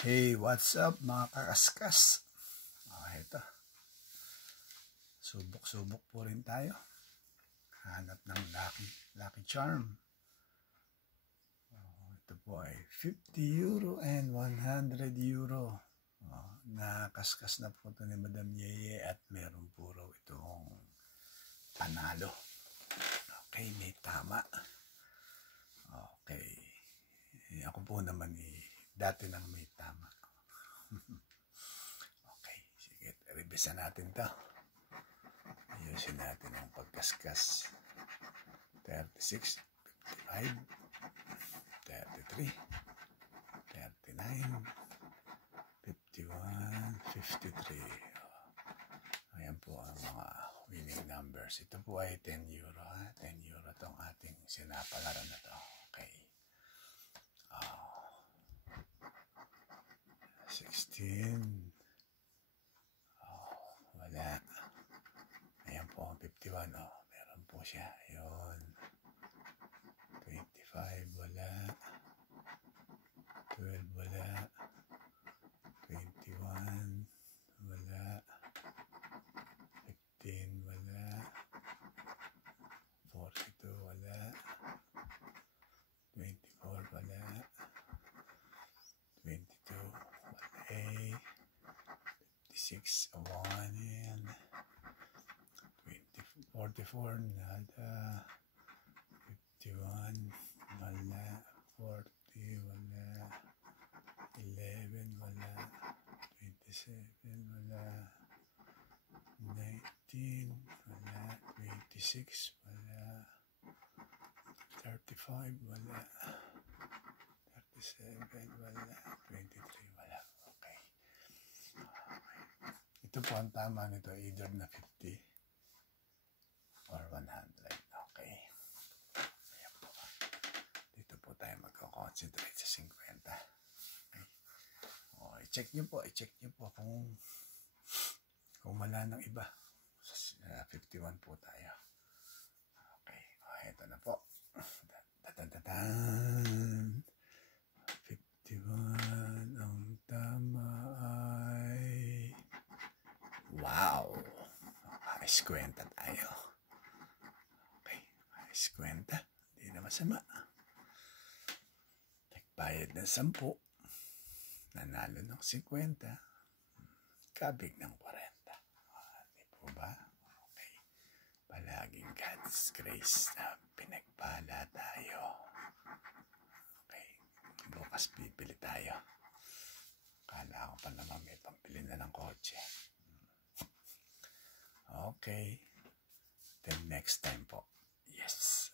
Hey, what's up mga kakaskas? Ito. Subok-subok po rin tayo. Hanap ng lucky charm. Ito po ay 50 euro and 100 euro. Nakaskas na po ito ni Madam Yeye at meron po raw itong panalo. Okay, may tama. Okay. Ako po naman dati nang may tama. Okay, sige. Revisa natin to. Ayusin natin ang pagkaskas. 36, 55, 33, 39, 51, 53. Ayan po ang mga winning numbers. Ito po ay 10 euro. 10 euro itong ating sinapalaran na to. Okay. 16. Wala. Ayan po ang 51. Meron po siya. Ayun. 25. Wala. 12. Wala. 21. Wala. 15. Wala. 42. Wala. 24. Wala. 22. Wala. 56. 1. 44. Nada. 51. Wala. 40. Wala. 11. Wala. 27. Wala. 19. Wala. 26. Wala. 35. Wala. 37. Wala. 23. Wala. Okay. Ito po ang tama nito. Either na 50 or 100. Okay. Ayan po. Dito po tayo magko-concentrate sa 50. Okay. I-check nyo po kung wala ng iba. Sa 51 po tayo. Okay. Ito na po. 51. Ang tama ay wow. Ayos kwenta tayo. Okay. Ayos kwenta. Hindi na masama. Nagbayad ng 10. Nanalo ng 50. Kabig ng 40. Di po ba? Okay. Palaging God's grace na pinagpala tayo. Okay. Bukas bibili tayo. Kala ko pa naman may pambili na ng kotse. Okay. Till next time po. Yes.